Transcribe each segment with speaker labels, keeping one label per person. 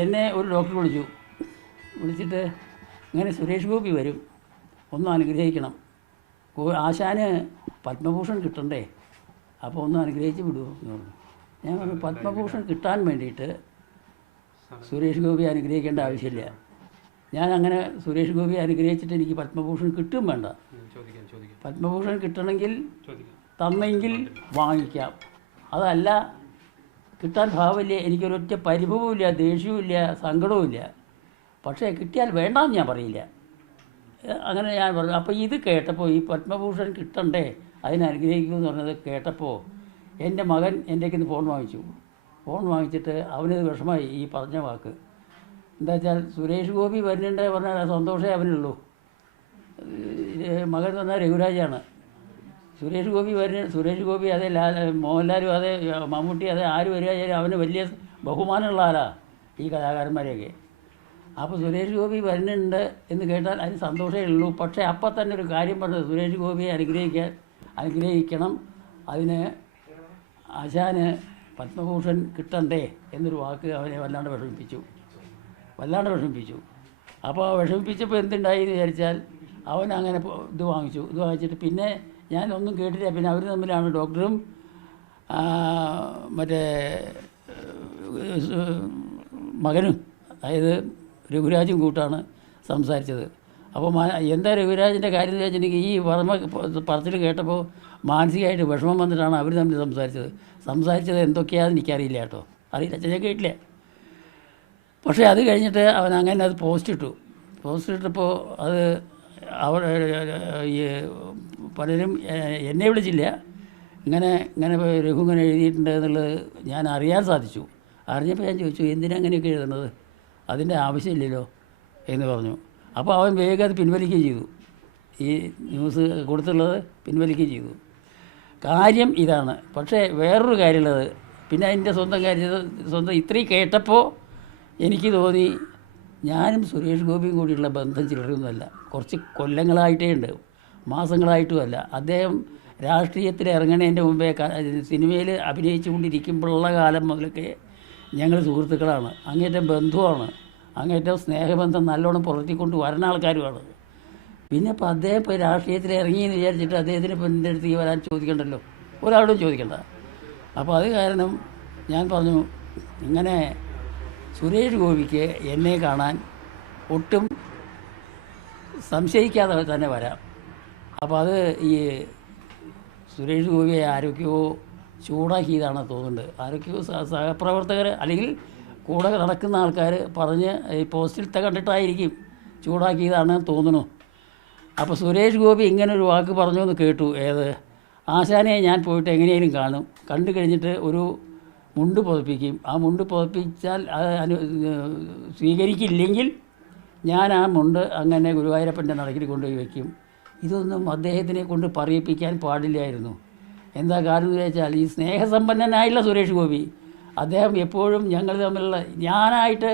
Speaker 1: എന്നെ ഒരു ഡോക്ടർ വിളിച്ചു. വിളിച്ചിട്ട് ഇങ്ങനെ സുരേഷ് ഗോപി വരും. ഒന്ന് അനുഗ്രഹിക്കണം. ആശാന് പത്മഭൂഷൺ കിട്ടണ്ടേ? അപ്പോൾ ഒന്ന് അനുഗ്രഹിച്ച് വിടുമോ എന്ന് പറഞ്ഞു. ഞാൻ പറഞ്ഞു പത്മഭൂഷൺ കിട്ടാൻ വേണ്ടിയിട്ട് സുരേഷ് ഗോപി അനുഗ്രഹിക്കേണ്ട ആവശ്യമില്ല. ഞാൻ അങ്ങനെ സുരേഷ് ഗോപി അനുഗ്രഹിച്ചിട്ട് എനിക്ക് പത്മഭൂഷൺ കിട്ടും വേണ്ട. പത്മഭൂഷൺ കിട്ടണമെങ്കിൽ തന്നെങ്കിൽ വാങ്ങിക്കാം. അതല്ല കിട്ടാൻ ഭാവമില്ല എനിക്കൊരൊറ്റ പരിഭവമില്ല ദേഷ്യവുമില്ല സങ്കടവുമില്ല. പക്ഷേ കിട്ടിയാൽ വേണ്ടാന്ന് ഞാൻ പറയില്ല. അങ്ങനെ ഞാൻ പറഞ്ഞു. അപ്പോൾ ഇത് കേട്ടപ്പോൾ ഈ പത്മഭൂഷൺ കിട്ടണ്ടേ? അതിനെ എന്ന് പറഞ്ഞത് കേട്ടപ്പോൾ എന്റെ മകൻ എന്റെ ഫോൺ വാങ്ങിച്ചു. ഫോൺ വാങ്ങിച്ചിട്ട് അവനത് വിഷമായി ഈ പറഞ്ഞ വാക്ക്. എന്താ വെച്ചാൽ സുരേഷ് ഗോപി വരുന്നുണ്ടെന്ന് പറഞ്ഞാൽ സന്തോഷമേ അവനുള്ളൂ. മകൻ എന്ന് പറഞ്ഞാൽ രഘുരാജാണ്. സുരേഷ് ഗോപി വരുന്ന സുരേഷ് ഗോപി അതെ മോഹൻലാലും അതെ മമ്മൂട്ടി അതെ ആര് വരികയാലും അവന് വലിയ ബഹുമാനമുള്ള ആളാ ഈ കലാകാരന്മാരെയൊക്കെ. അപ്പോൾ സുരേഷ് ഗോപി വരുന്നുണ്ട് എന്ന് കേട്ടാൽ അതിന് സന്തോഷമേ ഉള്ളൂ. പക്ഷേ അപ്പം തന്നെ ഒരു കാര്യം പറഞ്ഞത് സുരേഷ് ഗോപിയെ അനുഗ്രഹിക്കാൻ അനുഗ്രഹിക്കണം. അതിന് ആശാന് പത്മഭൂഷൺ കിട്ടണ്ടേ എന്നൊരു വാക്ക് അവനെ വല്ലാണ്ട് വിഷമിപ്പിച്ചു. വല്ലാണ്ട് വിഷമിപ്പിച്ചു. അപ്പോൾ വിഷമിപ്പിച്ചപ്പോൾ എന്തുണ്ടായി എന്ന് വിചാരിച്ചാൽ അവൻ അങ്ങനെ ഇത് വാങ്ങിച്ചു. ഇത് വാങ്ങിച്ചിട്ട് പിന്നെ ഞാൻ ഒന്നും കേട്ടില്ല പിന്നെ അവർ തമ്മിലാണ് ഡോക്ടറും മറ്റേ മകനും അതായത് രഘുരാജും കൂട്ടാണ് സംസാരിച്ചത്. അപ്പോൾ എന്താ രഘുരാജിന്റെ കാര്യം എന്ന് വെച്ചിട്ടുണ്ടെങ്കിൽ ഈ വർമ്മ പറച്ചിൽ കേട്ടപ്പോൾ മാനസികമായിട്ട് വിഷമം വന്നിട്ടാണ് അവർ തമ്മിൽ സംസാരിച്ചത്. സംസാരിച്ചത് എന്തൊക്കെയാണെന്ന് എനിക്കറിയില്ല കേട്ടോ. അറിയില്ല ഞാൻ കേട്ടില്ല. പക്ഷേ അത് കഴിഞ്ഞിട്ട് അവൻ അങ്ങനെ അത് പോസ്റ്റ് ഇട്ടു. പോസ്റ്റ് ഇട്ടപ്പോൾ അത് അവർ ഈ പലരും എന്നെ വിളിച്ചില്ല. ഇങ്ങനെ ഇങ്ങനെ രഘു ഇങ്ങനെ എഴുതിയിട്ടുണ്ട് എന്നുള്ളത് ഞാൻ അറിയാൻ സാധിച്ചു. അറിഞ്ഞപ്പോൾ ഞാൻ ചോദിച്ചു എന്തിനാ അങ്ങനെയൊക്കെ എഴുതുന്നത് അതിന്റെ ആവശ്യമില്ലല്ലോ എന്ന് പറഞ്ഞു. അപ്പോൾ അവൻ വേഗം അത് പിൻവലിക്കുകയും ചെയ്തു. ഈ ന്യൂസ് കൊടുത്തുള്ളത് പിൻവലിക്കുകയും ചെയ്തു. കാര്യം ഇതാണ്. പക്ഷേ വേറൊരു കാര്യമുള്ളത്. പിന്നെ അതിന്റെ സ്വന്തം കാര്യം സ്വന്തം ഇത്രയും കേട്ടപ്പോൾ എനിക്ക് തോന്നി ഞാനും സുരേഷ് ഗോപിയും കൂടിയുള്ള ബന്ധം ചിലരൊന്നുമല്ല. കുറച്ച് കൊല്ലങ്ങളായിട്ടേ ഉണ്ട് മാസങ്ങളായിട്ടുമല്ല. അദ്ദേഹം രാഷ്ട്രീയത്തിൽ ഇറങ്ങണതിന്റെ മുമ്പേ സിനിമയിൽ അഭിനയിച്ചു കൊണ്ടിരിക്കുമ്പോഴുള്ള കാലം മുതലൊക്കെ ഞങ്ങൾ സുഹൃത്തുക്കളാണ്. അങ്ങേറ്റം ബന്ധുവാണ്. അങ്ങേറ്റം സ്നേഹബന്ധം നല്ലോണം പുലർത്തിക്കൊണ്ട് വരുന്ന ആൾക്കാരുമാണ്. പിന്നെ ഇപ്പോൾ അദ്ദേഹം ഇപ്പോൾ രാഷ്ട്രീയത്തിൽ ഇറങ്ങിയെന്ന് വിചാരിച്ചിട്ട് അദ്ദേഹത്തിന് ഇപ്പം എന്റെ അടുത്ത് വരാൻ ചോദിക്കണ്ടല്ലോ? ഒരാളോടും ചോദിക്കണ്ട. അപ്പോൾ അത് കാരണം ഞാൻ പറഞ്ഞു ഇങ്ങനെ സുരേഷ് ഗോപിക്ക് എന്നെ കാണാൻ ഒട്ടും സംശയിക്കാതെ തന്നെ വരാം. അപ്പോൾ അത് ഈ സുരേഷ് ഗോപിയെ ആരൊക്കെയോ ചൂടാക്കിയതാണ് തോന്നുന്നുണ്ട് ആരൊക്കെയോ സഹ- സഹപ്രവർത്തകർ അല്ലെങ്കിൽ കൂടെ നടക്കുന്ന ആൾക്കാർ പറഞ്ഞ് ഈ പോസ്റ്റിലത്തെ കണ്ടിട്ടായിരിക്കും ചൂടാക്കിയതാണെന്ന് തോന്നുന്നു. അപ്പോൾ സുരേഷ് ഗോപി ഇങ്ങനെ ഒരു വാക്ക് പറഞ്ഞു എന്ന് കേട്ടു. ഏത്? ആശാനെ ഞാൻ പോയിട്ട് എങ്ങനെയെങ്കിലും കാണും. കണ്ടു കഴിഞ്ഞിട്ട് ഒരു മുണ്ട് പുതപ്പിക്കും. ആ മുണ്ട് പുതപ്പിച്ചാൽ അത് അനു സ്വീകരിക്കില്ലെങ്കിൽ ഞാൻ ആ മുണ്ട് അങ്ങനെ ഗുരുവായൂരപ്പന്റെ നടക്കിൽ കൊണ്ടുപോയി വയ്ക്കും. ഇതൊന്നും അദ്ദേഹത്തിനെ കൊണ്ട് പറയിപ്പിക്കാൻ പാടില്ലായിരുന്നു. എന്താ കാരണം എന്ന് വെച്ചാൽ ഈ സ്നേഹസമ്പന്നനായുള്ള സുരേഷ് ഗോപി അദ്ദേഹം എപ്പോഴും ഞങ്ങൾ തമ്മിലുള്ള ഞാനായിട്ട്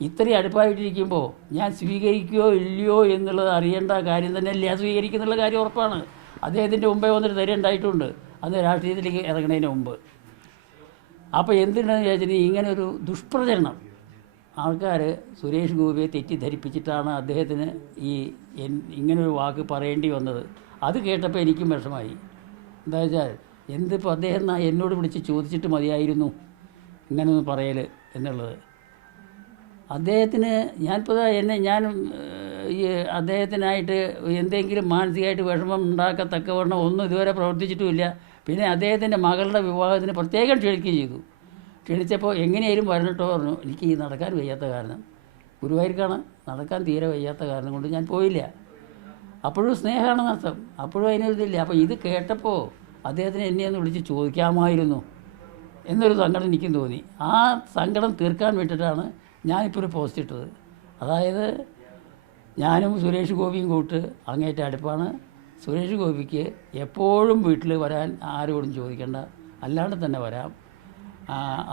Speaker 1: ഇത്രയും അടുപ്പായിട്ടിരിക്കുമ്പോൾ ഞാൻ സ്വീകരിക്കുകയോ ഇല്ലയോ എന്നുള്ളത് അറിയേണ്ട കാര്യം തന്നെ തന്നെയല്ല സ്വീകരിക്കുന്നുള്ള കാര്യം ഉറപ്പാണ്. അദ്ദേഹത്തിന്റെ മുമ്പേ വന്നിട്ട് തരേണ്ടായിട്ടുണ്ട് അന്ന് രാഷ്ട്രീയത്തിലേക്ക് ഇറങ്ങുന്നതിന് മുമ്പ്. അപ്പോൾ എന്തിനാണെന്ന് ചോദിച്ചാൽ ഇങ്ങനെ ഒരു ദുഷ്പ്രചരണം. ആൾക്കാർ സുരേഷ് ഗോപിയെ തെറ്റിദ്ധരിപ്പിച്ചിട്ടാണ് അദ്ദേഹത്തിന് ഈ ഇങ്ങനൊരു വാക്ക് പറയേണ്ടി വന്നത്. അത് കേട്ടപ്പോൾ എനിക്കും വിഷമായി. എന്താ വെച്ചാൽ എന്തിപ്പോൾ അദ്ദേഹം എന്നോട് വിളിച്ച് ചോദിച്ചിട്ട് മതിയായിരുന്നു ഇങ്ങനൊന്ന് പറയൽ എന്നുള്ളത്. അദ്ദേഹത്തിന് ഞാനിപ്പോൾ എന്നെ ഞാൻ ഈ അദ്ദേഹത്തിനായിട്ട് എന്തെങ്കിലും മാനസികമായിട്ട് വിഷമം ഉണ്ടാക്കത്തക്കവണ്ണം ഒന്നും ഇതുവരെ പ്രവർത്തിച്ചിട്ടുമില്ല. പിന്നെ അദ്ദേഹത്തിന്റെ മകളുടെ വിവാഹത്തിന് പ്രത്യേകം ക്ഷണിക്കുകയും ചെയ്തു. ക്ഷണിച്ചപ്പോൾ എങ്ങനെയായാലും വരണിട്ടോ പറഞ്ഞു. എനിക്ക് ഈ നടക്കാൻ വയ്യാത്ത കാരണം. ഗുരുവായൂർക്കാണ് നടക്കാൻ തീരെ വയ്യാത്ത കാരണം കൊണ്ട് ഞാൻ പോയില്ല. അപ്പോഴും സ്നേഹമാണെന്ന് അർത്ഥം അപ്പോഴും അതിനൊരിതില്ല അപ്പോൾ ഇത് കേട്ടപ്പോൾ അദ്ദേഹത്തിന് എന്നെ ഒന്ന് വിളിച്ച് ചോദിക്കാമായിരുന്നു എന്നൊരു സങ്കടം എനിക്കും തോന്നി. ആ സങ്കടം തീർക്കാൻ വേണ്ടിയിട്ടാണ് ഞാനിപ്പോൾ ഒരു പോസ്റ്റ് ഇട്ടത്. അതായത് ഞാനും സുരേഷ് ഗോപിയും കൂട്ട് അങ്ങേറ്റ അടുപ്പാണ്. സുരേഷ് ഗോപിക്ക് എപ്പോഴും വീട്ടിൽ വരാൻ ആരോടും ചോദിക്കേണ്ട. അല്ലാണ്ട് തന്നെ വരാം.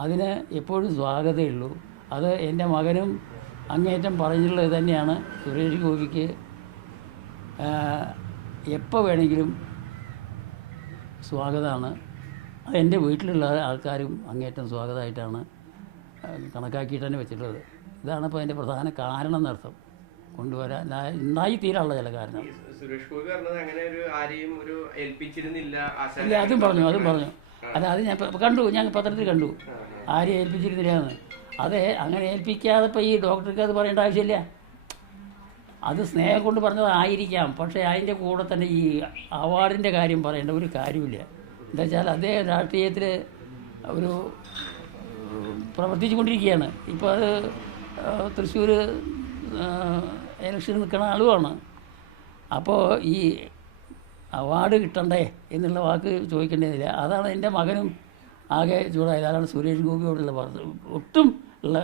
Speaker 1: അതിന് എപ്പോഴും സ്വാഗതമേ ഉള്ളൂ. അത് എന്റെ മകനും അങ്ങേറ്റം പറഞ്ഞിട്ടുള്ളത് തന്നെയാണ്. സുരേഷ് ഗോപിക്ക് എപ്പോൾ വേണമെങ്കിലും സ്വാഗതമാണ് എന്റെ വീട്ടിലുള്ള ആൾക്കാരും അങ്ങേറ്റം സ്വാഗതമായിട്ടാണ് കണക്കാക്കിയിട്ട് തന്നെ വെച്ചിട്ടുള്ളത്. ഇതാണ് ഇപ്പോൾ അതിന്റെ പ്രധാന കാരണം എന്നർത്ഥം. കൊണ്ടുവരാൻ ഉണ്ടായി തീരാനുള്ള ചില കാരണം. ഇല്ല അതും പറഞ്ഞു അതും പറഞ്ഞു. അല്ല അത് ഞാൻ കണ്ടു ഞാൻ പത്രത്തിൽ കണ്ടു. ആരെയും ഏൽപ്പിച്ചിരുന്നില്ലാന്ന്. അതെ അങ്ങനെ ഏൽപ്പിക്കാതെ ഇപ്പോൾ ഈ ഡോക്ടർക്ക് അത് പറയേണ്ട ആവശ്യമില്ല. അത് സ്നേഹം കൊണ്ട് പറഞ്ഞതായിരിക്കാം പക്ഷേ അതിന്റെ കൂടെ തന്നെ ഈ അവാർഡിന്റെ കാര്യം പറയേണ്ട ഒരു കാര്യമില്ല. എന്താ വെച്ചാൽ അദ്ദേഹം രാഷ്ട്രീയത്തിൽ ഒരു പ്രവർത്തിച്ചു കൊണ്ടിരിക്കുകയാണ് ഇപ്പോൾ അത് തൃശ്ശൂർ ഇലക്ഷന് നിൽക്കുന്ന ആളുമാണ് അപ്പോൾ ഈ അവാർഡ് കിട്ടണ്ടേ എന്നുള്ള വാക്ക് ചോദിക്കേണ്ടതില്ല. അതാണ് എന്റെ മകനും ആകെ ചൂടായത്. അതാണ് സുരേഷ് ഗോപിയോടുള്ള പറഞ്ഞത് ഒട്ടും ഉള്ള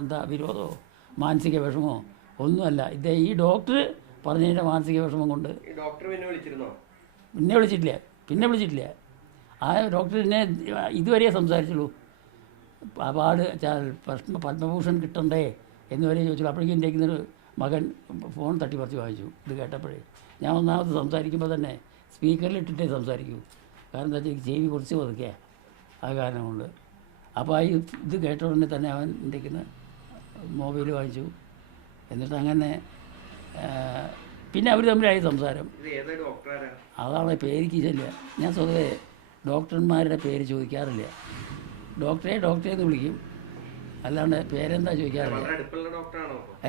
Speaker 1: എന്താ വിരോധമോ മാനസിക വിഷമോ ഒന്നുമല്ല. ഇദ്ദേഹം ഈ ഡോക്ടർ പറഞ്ഞതിന്റെ മാനസിക വിഷമം കൊണ്ട്.
Speaker 2: പിന്നെ
Speaker 1: വിളിച്ചിട്ടില്ല. പിന്നെ വിളിച്ചിട്ടില്ല. ആ ഡോക്ടർ എന്നെ ഇതുവരെ സംസാരിച്ചുള്ളൂ. അവാർഡ് പത്മഭൂഷൺ കിട്ടണ്ടേ എന്ന് വരെ ചോദിച്ചുള്ളൂ. അപ്പോഴേക്കും എന്റെ മകൻ ഫോൺ തട്ടി പറിച്ച് വാങ്ങിച്ചു ഇത് കേട്ടപ്പോഴേ ഞാൻ ഒന്നാമത് സംസാരിക്കുമ്പോൾ തന്നെ സ്പീക്കറിൽ ഇട്ടിട്ടേ സംസാരിക്കൂ. കാരണം എന്താ വെച്ചാൽ ചെവി കുറച്ച് പതുക്കെ ആ കാരണം കൊണ്ട്. അപ്പോൾ ആ ഇത് കേട്ട ഉടനെ തന്നെ അവൻ ഇരിക്കുന്ന മൊബൈൽ വാങ്ങിച്ചു എന്നിട്ട് അങ്ങനെ പിന്നെ അവർ തമ്മിലായി സംസാരം. അതാണ് പേരിക്ക് ശല്യ ഞാൻ സ്വതവേ ഡോക്ടർമാരുടെ പേര് ചോദിക്കാറില്ല. ഡോക്ടറെ ഡോക്ടറെ എന്ന് വിളിക്കും. അല്ലാണ്ട് പേരെന്താ ചോദിക്കാറില്ല?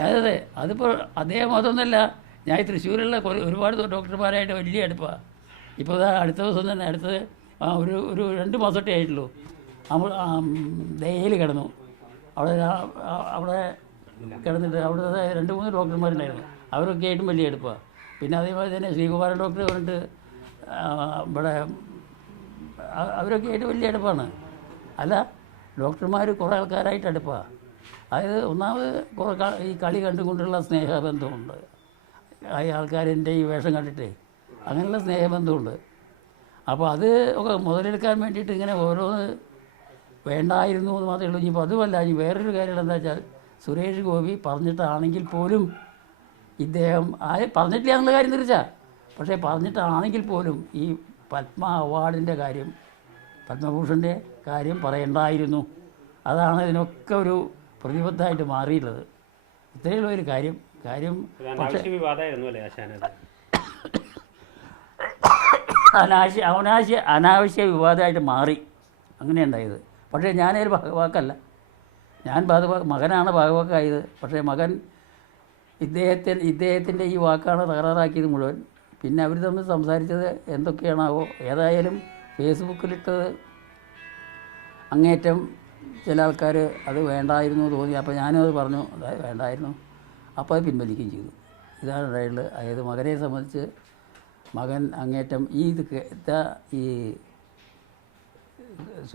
Speaker 1: അതെ അതെ. അതിപ്പോൾ അതേ മതമൊന്നുമല്ല ഞാൻ ഈ തൃശ്ശൂരുള്ള കുറേ ഒരുപാട് ഡോക്ടർമാരായിട്ട് വലിയ അടുപ്പാണ് ഇപ്പോൾ അടുത്ത ദിവസം തന്നെ അടുത്തത് ഒരു ഒരു രണ്ട് മാസത്തെ ആയിട്ടുള്ളൂ. നമ്മൾ ഡെയിലി കിടന്നു. അവിടെ അവിടെ കിടന്നിട്ട് അവിടെ രണ്ട് മൂന്ന് ഡോക്ടർമാരുണ്ടായിരുന്നു. അവരൊക്കെ ആയിട്ടും വലിയ എടുപ്പാണ് പിന്നെ അതേപോലെ തന്നെ ശ്രീകുമാരൻ ഡോക്ടർ പറഞ്ഞിട്ട് ഇവിടെ അവരൊക്കെ ആയിട്ട് വലിയ അടുപ്പാണ്. അല്ല ഡോക്ടർമാർ കുറേ ആൾക്കാരായിട്ട് അടുപ്പാണ് അതായത് ഒന്നാമത് കുറേ ഈ കളി കണ്ടുകൊണ്ടുള്ള സ്നേഹബന്ധമുണ്ട്. ആ ആൾക്കാരിന്റെ ഈ വേഷം കണ്ടിട്ട് അങ്ങനെയുള്ള സ്നേഹബന്ധമുണ്ട്. അപ്പോൾ അത് ഒക്കെ മുതലെടുക്കാൻ വേണ്ടിയിട്ട് ഇങ്ങനെ ഓരോന്ന് വേണ്ടായിരുന്നു എന്ന് മാത്രമേ ഉള്ളൂ. ഇനിയിപ്പോൾ അതുമല്ല ഇനി വേറൊരു കാര്യം എന്താ വെച്ചാൽ സുരേഷ് ഗോപി പറഞ്ഞിട്ടാണെങ്കിൽ പോലും ഇദ്ദേഹം ആ പറഞ്ഞിട്ടില്ല എന്നുള്ള കാര്യം തിരിച്ചാ പക്ഷേ പറഞ്ഞിട്ടാണെങ്കിൽ പോലും ഈ പത്മ അവാർഡിന്റെ കാര്യം പത്മഭൂഷന്റെ കാര്യം പറയണ്ടായിരുന്നു. അതാണ് ഇതിനൊക്കെ ഒരു പ്രതിബദ്ധമായിട്ട് മാറിയിട്ടുള്ളത്. ഇത്രയുള്ള ഒരു കാര്യം കാര്യം
Speaker 3: അനാവശ്യ ആശാനത്?
Speaker 1: അനാവശ്യ വിവാദമായിട്ട് മാറി. അങ്ങനെ ഉണ്ടായത്. പക്ഷേ ഞാനൊരു ഭാഗവാക്കല്ല. ഞാൻ ഭാഗവാ മകനാണ് ഭാഗവാക്കായത്. പക്ഷേ മകൻ ഇദ്ദേഹത്തിന് ഇദ്ദേഹത്തിന്റെ ഈ വാക്കാണ് തകരാറാക്കിയത് മുഴുവൻ. പിന്നെ അവർ തമ്മിൽ സംസാരിച്ചത് എന്തൊക്കെയാണാവോ? ഏതായാലും ഫേസ്ബുക്കിലിട്ടത് അങ്ങേറ്റം ചില ആൾക്കാർ അത് വേണ്ടായിരുന്നു തോന്നി. അപ്പോൾ ഞാനും അത് പറഞ്ഞു അതായത് വേണ്ടായിരുന്നു. അപ്പോൾ അത് പിൻവലിക്കുകയും ചെയ്തു. ഇതാണ് ഉണ്ടായിട്ടുള്ളത് അതായത് മകനെ സംബന്ധിച്ച് മകൻ അങ്ങേറ്റം ഈ ഇത് ഈ